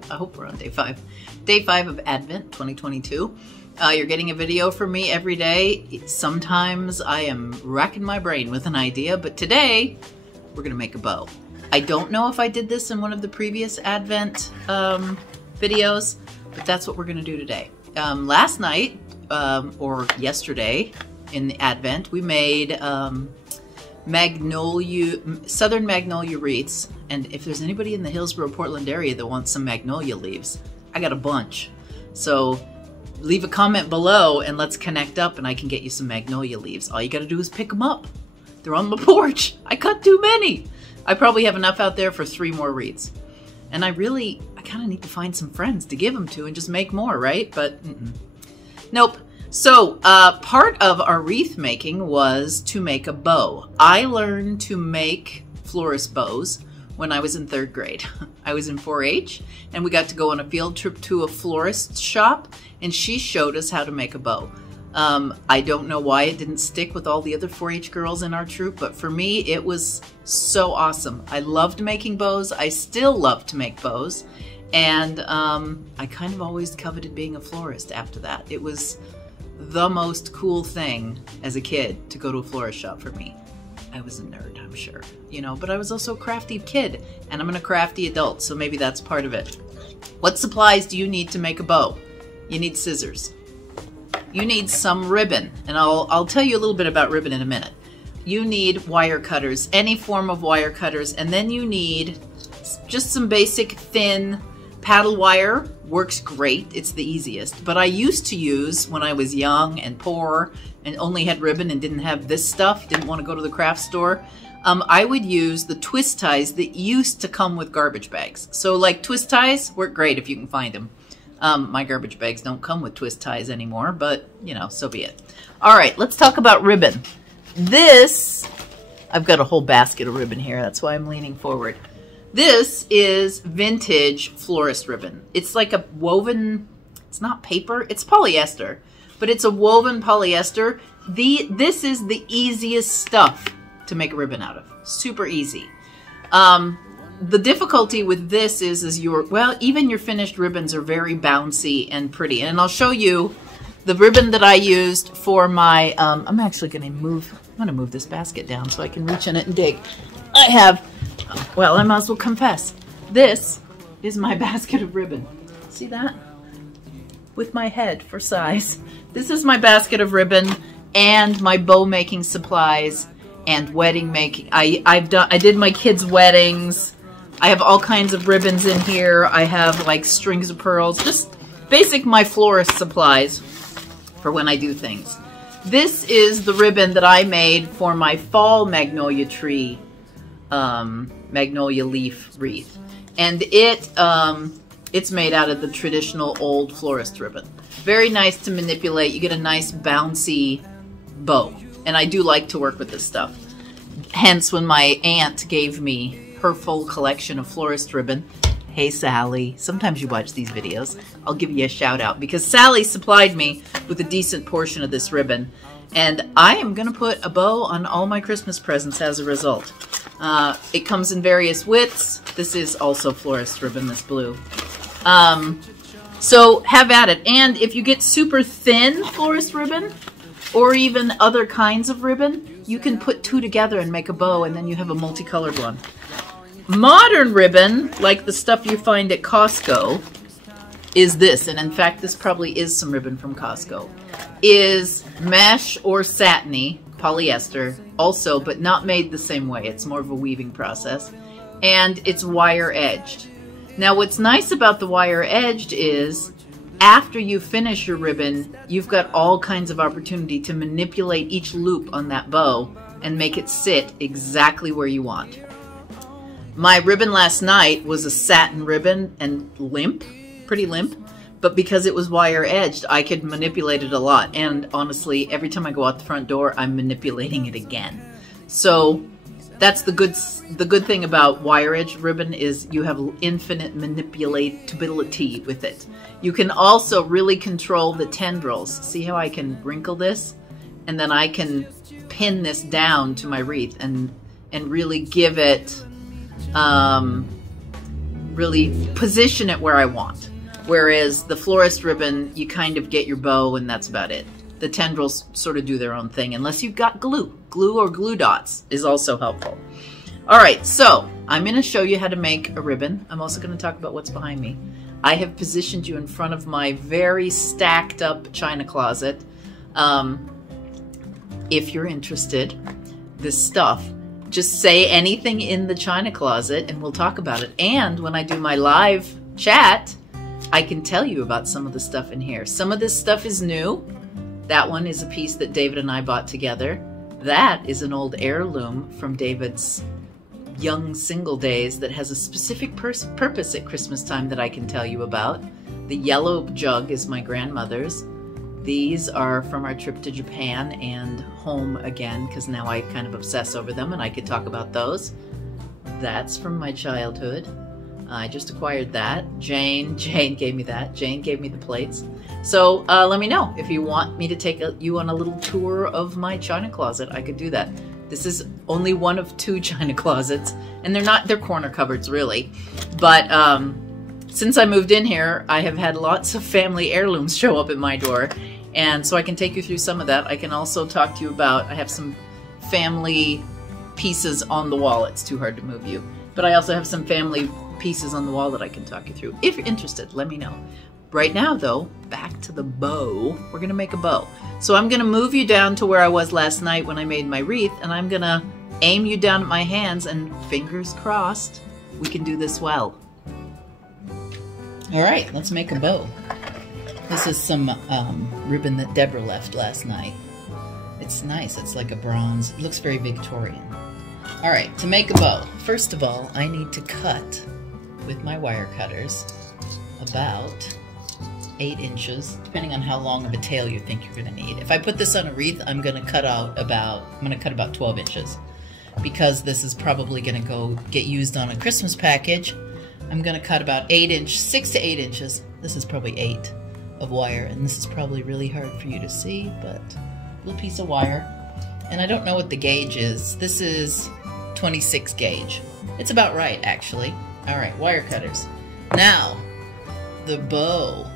5? I hope we're on day 5. Day 5 of Advent 2022. You're getting a video from me every day. Sometimes I am racking my brain with an idea, but today we're gonna make a bow. I don't know if I did this in one of the previous Advent videos, but that's what we're gonna do today. Last night, or yesterday in the Advent, we made southern magnolia wreaths. And if there's anybody in the Hillsborough, Portland area that wants some magnolia leaves, I got a bunch. So leave a comment below and let's connect up and I can get you some magnolia leaves. All you gotta do is pick them up. They're on the porch. I cut too many. I probably have enough out there for 3 more wreaths. And I kind of need to find some friends to give them to and just make more, right? But nope. So part of our wreath making was to make a bow. I learned to make florist bows when I was in 3rd grade. I was in 4-H and we got to go on a field trip to a florist shop and she showed us how to make a bow. I don't know why it didn't stick with all the other 4-H girls in our troop, but for me it was so awesome. I loved making bows. I still love to make bows. And I kind of always coveted being a florist after that. It was the most cool thing as a kid to go to a florist shop for me. I was a nerd, I'm sure, you know, but I was also a crafty kid and I'm a crafty adult, so maybe that's part of it. What supplies do you need to make a bow? You need scissors. You need some ribbon, and I'll tell you a little bit about ribbon in a minute. You need wire cutters, any form of wire cutters, and then you need just some basic thin paddle wire. Works great, it's the easiest. But I used to use, when I was young and poor and only had ribbon and didn't have this stuff, didn't want to go to the craft store, I would use the twist ties that used to come with garbage bags. So like twist ties work great if you can find them. My garbage bags don't come with twist ties anymore, but you know, so be it. All right, let's talk about ribbon. This, I've got a whole basket of ribbon here, that's why I'm leaning forward. This is vintage florist ribbon. It's like a woven, it's not paper, it's polyester, but it's a woven polyester. This is the easiest stuff to make a ribbon out of. Super easy. The difficulty with this is even your finished ribbons are very bouncy and pretty. And I'll show you the ribbon that I used for my, I'm actually gonna move this basket down so I can reach in it and dig. Well, I might as well confess. This is my basket of ribbon. See that? With my head for size. This is my basket of ribbon and my bow making supplies and wedding making. I did my kids' weddings. I have all kinds of ribbons in here. I have like strings of pearls, just basic my florist supplies for when I do things. This is the ribbon that I made for my fall magnolia tree magnolia leaf wreath, and it's made out of the traditional old florist ribbon. Very nice to manipulate. You get a nice bouncy bow, and I do like to work with this stuff. Hence, when my aunt gave me her full collection of florist ribbon, hey Sally, sometimes you watch these videos, I'll give you a shout out because Sally supplied me with a decent portion of this ribbon, and I am gonna put a bow on all my Christmas presents as a result. It comes in various widths. This is also florist ribbon, this blue. So have at it. And if you get super thin florist ribbon or even other kinds of ribbon, you can put 2 together and make a bow, and then you have a multicolored one. Modern ribbon, like the stuff you find at Costco, is this, and in fact this probably is some ribbon from Costco, is mesh or satiny polyester also, but not made the same way. It's more of a weaving process, and it's wire edged. Now what's nice about the wire edged is after you finish your ribbon, you've got all kinds of opportunity to manipulate each loop on that bow and make it sit exactly where you want. My ribbon last night was a satin ribbon and limp, pretty limp, but because it was wire edged, I could manipulate it a lot. And honestly, every time I go out the front door, I'm manipulating it again. So that's the good thing about wire edged ribbon is you have infinite manipulatability with it. You can also really control the tendrils. See how I can wrinkle this? And then I can pin this down to my wreath and really give it really position it where I want. Whereas the florist ribbon, you kind of get your bow and that's about it. The tendrils sort of do their own thing, unless you've got glue. Glue or glue dots is also helpful. All right, so I'm going to show you how to make a ribbon. I'm also going to talk about what's behind me. I have positioned you in front of my very stacked up china closet. If you're interested, this stuff, just say anything in the china closet and we'll talk about it. And when I do my live chat, I can tell you about some of the stuff in here. Some of this stuff is new. That one is a piece that David and I bought together. That is an old heirloom from David's young single days that has a specific purpose at Christmas time that I can tell you about. The yellow jug is my grandmother's. These are from our trip to Japan and home again, because now I kind of obsess over them and I could talk about those. That's from my childhood. I just acquired that. Jane gave me that. Jane gave me the plates. So let me know if you want me to take you on a little tour of my china closet. I could do that. This is only one of 2 china closets, and they're corner cupboards really. But since I moved in here, I have had lots of family heirlooms show up at my door, and so I can take you through some of that. I can also talk to you about, I have some family pieces on the wall. It's too hard to move you. But I also have some family pieces on the wall that I can talk you through. If you're interested, let me know. Right now though, back to the bow. We're gonna make a bow. So I'm gonna move you down to where I was last night when I made my wreath, and I'm gonna aim you down at my hands, and fingers crossed, we can do this well. All right, let's make a bow. This is some ribbon that Deborah left last night. It's nice, it's like a bronze. It looks very Victorian. All right, to make a bow, first of all, I need to cut with my wire cutters about 8 inches, depending on how long of a tail you think you're gonna need. If I put this on a wreath, I'm gonna cut about 12 inches because this is probably gonna get used on a Christmas package. I'm gonna cut about 6 to 8 inches. This is probably 8 of wire, and this is probably really hard for you to see, but a little piece of wire. And I don't know what the gauge is. This is 26 gauge. It's about right, actually. All right, wire cutters. Now, the bow.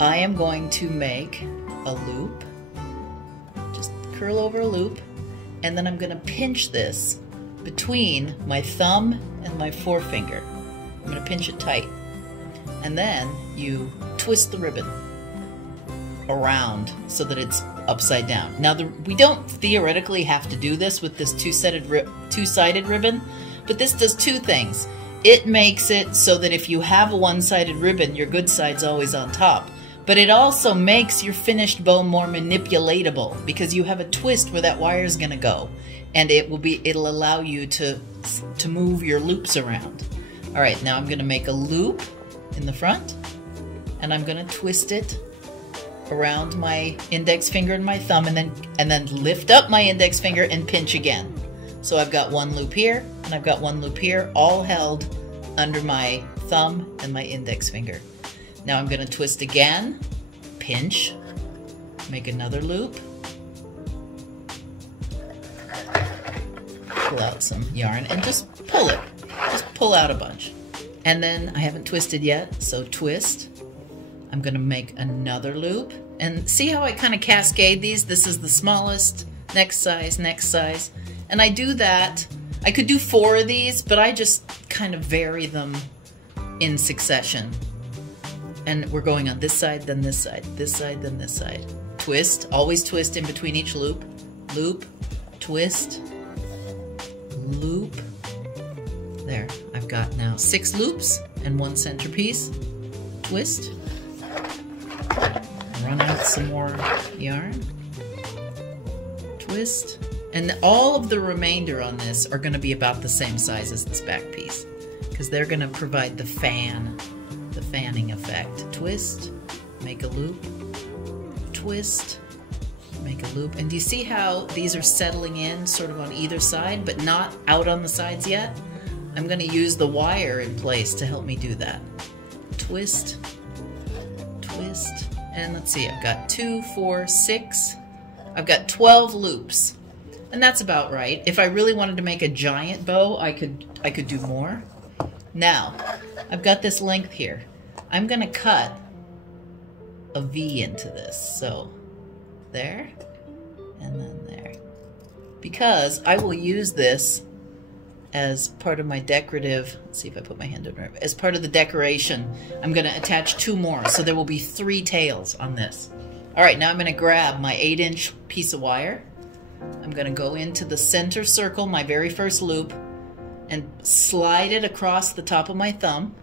I am going to make a loop. Just curl over a loop, and then I'm going to pinch this between my thumb and my forefinger. I'm going to pinch it tight. And then you twist the ribbon around so that it's upside down. Now, we don't theoretically have to do this with this two-sided ribbon, but this does 2 things. It makes it so that if you have a one-sided ribbon, your good side's always on top. But it also makes your finished bow more manipulatable because you have a twist where that wire is going to go, and it'll allow you to move your loops around. All right, now I'm going to make a loop in the front, and I'm going to twist it around my index finger and my thumb, and then lift up my index finger and pinch again. So I've got 1 loop here, and I've got 1 loop here, all held under my thumb and my index finger. Now I'm going to twist again, pinch, make another loop, pull out some yarn, and just pull it. Just pull out a bunch. And then I haven't twisted yet, so twist. I'm going to make another loop. And see how I kind of cascade these? This is the smallest, next size, next size. And I do that. I could do 4 of these, but I just kind of vary them in succession. And we're going on this side, then this side, then this side. Twist, always twist in between each loop. Loop, twist, loop. There, I've got now 6 loops and 1 centerpiece. Twist. Run out some more yarn. Twist. And all of the remainder on this are going to be about the same size as this back piece because they're going to provide the fanning effect. Twist, make a loop, twist, make a loop. And do you see how these are settling in sort of on either side but not out on the sides yet? I'm going to use the wire in place to help me do that. Twist, twist, and let's see, I've got 2, 4, 6, I've got 12 loops. And that's about right. If I really wanted to make a giant bow, I could do more. Now, I've got this length here. I'm gonna cut a V into this. So there, and then there. Because I will use this as part of my decorative, let's see if I put my hand over it, as part of the decoration, I'm gonna attach 2 more. So there will be 3 tails on this. All right, now I'm gonna grab my 8-inch piece of wire. I'm gonna go into the center circle, my very first loop, and slide it across the top of my thumb,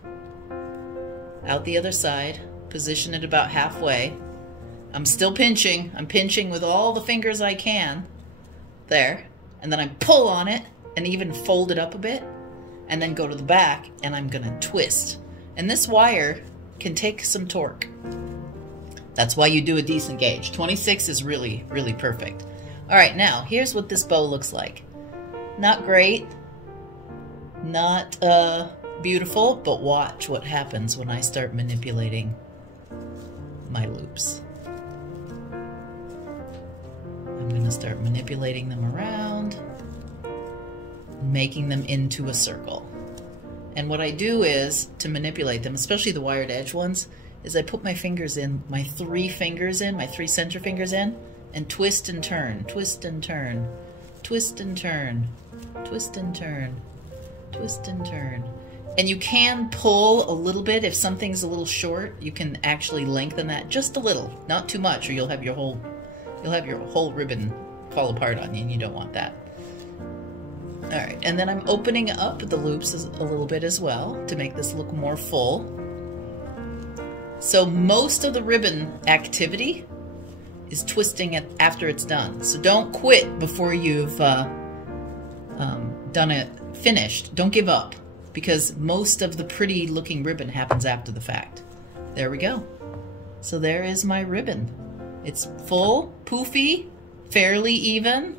out the other side, position it about halfway. I'm still pinching. I'm pinching with all the fingers I can. There. And then I pull on it and even fold it up a bit, and then go to the back, and I'm gonna twist. And this wire can take some torque. That's why you do a decent gauge. 26 is really, really perfect. All right, now here's what this bow looks like. Not great, not beautiful, but watch what happens when I start manipulating my loops. I'm gonna start manipulating them around, making them into a circle. And what I do is, to manipulate them, especially the wired edge ones, is I put my fingers in, my 3 fingers in, my 3 center fingers in, and twist and turn, twist and turn, twist and turn, twist and turn, twist and turn. And you can pull a little bit. If something's a little short, you can actually lengthen that just a little, not too much, or you'll have your whole ribbon fall apart on you, and you don't want that. All right, and then I'm opening up the loops a little bit as well to make this look more full. So most of the ribbon activity is twisting it after it's done. So don't quit before you've done it finished. Don't give up, because most of the pretty looking ribbon happens after the fact. There we go. So there is my ribbon. It's full, poofy, fairly even.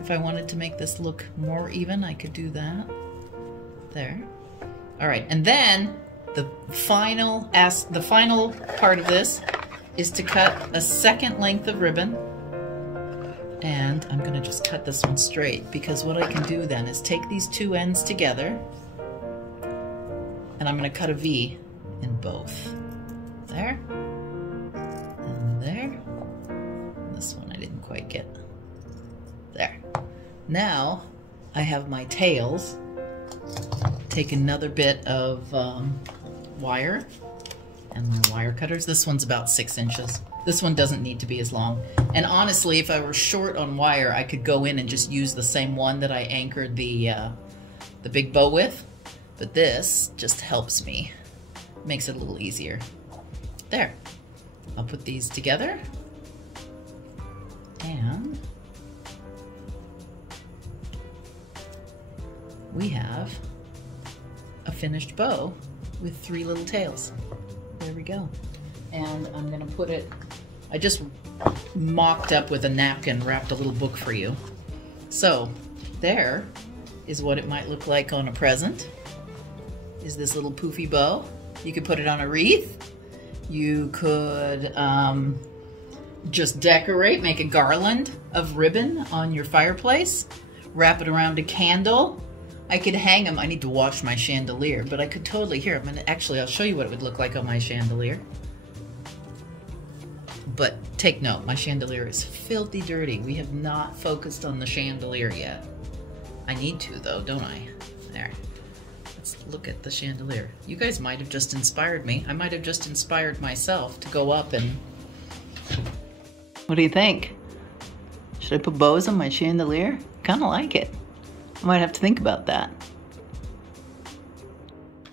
If I wanted to make this look more even, I could do that. There. All right, and then the final part of this is to cut a second length of ribbon. And I'm gonna just cut this one straight, because what I can do then is take these 2 ends together, and I'm gonna cut a V in both. There, and there. And this one I didn't quite get. There. Now I have my tails. Take another bit of wire and my wire cutters. This one's about 6 inches. This one doesn't need to be as long. And honestly, if I were short on wire, I could go in and just use the same one that I anchored the big bow with. But this just helps me. Makes it a little easier. There. I'll put these together. And we have a finished bow with 3 little tails. There we go. And I'm gonna put it, I just mocked up with a napkin, wrapped a little book for you. So there is what it might look like on a present. Is this little poofy bow. You could put it on a wreath. You could just decorate, make a garland of ribbon on your fireplace, wrap it around a candle. I could hang them. I need to wash my chandelier, but I could totally, here, I'll show you what it would look like on my chandelier. But take note, my chandelier is filthy dirty. We have not focused on the chandelier yet. I need to though, don't I? There. Let's look at the chandelier. You guys might have just inspired me. I might have just inspired myself to go up and... What do you think? Should I put bows on my chandelier? Kinda like it. I might have to think about that.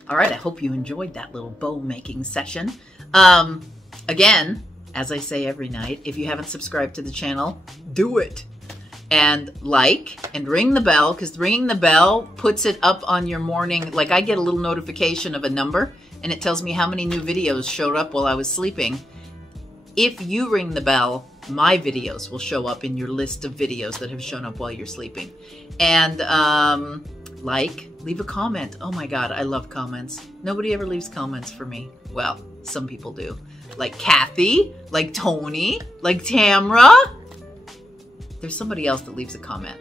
All right, I hope you enjoyed that little bow making session. Again, as I say every night, if you haven't subscribed to the channel, do it. And like and ring the bell, because ringing the bell puts it up on your morning. Like I get a little notification of a number and it tells me how many new videos showed up while I was sleeping. If you ring the bell, my videos will show up in your list of videos that have shown up while you're sleeping. And leave a comment. Oh my God, I love comments. Nobody ever leaves comments for me. Well, some people do. Like Kathy, like Tony, like Tamra. There's somebody else that leaves a comment.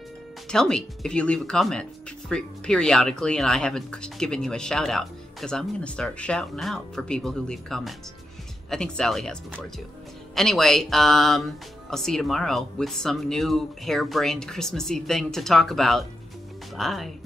tell me if you leave a comment periodically and I haven't given you a shout out, because I'm going to start shouting out for people who leave comments. I think Sally has before too. Anyway, I'll see you tomorrow with some new harebrained Christmassy thing to talk about. Bye.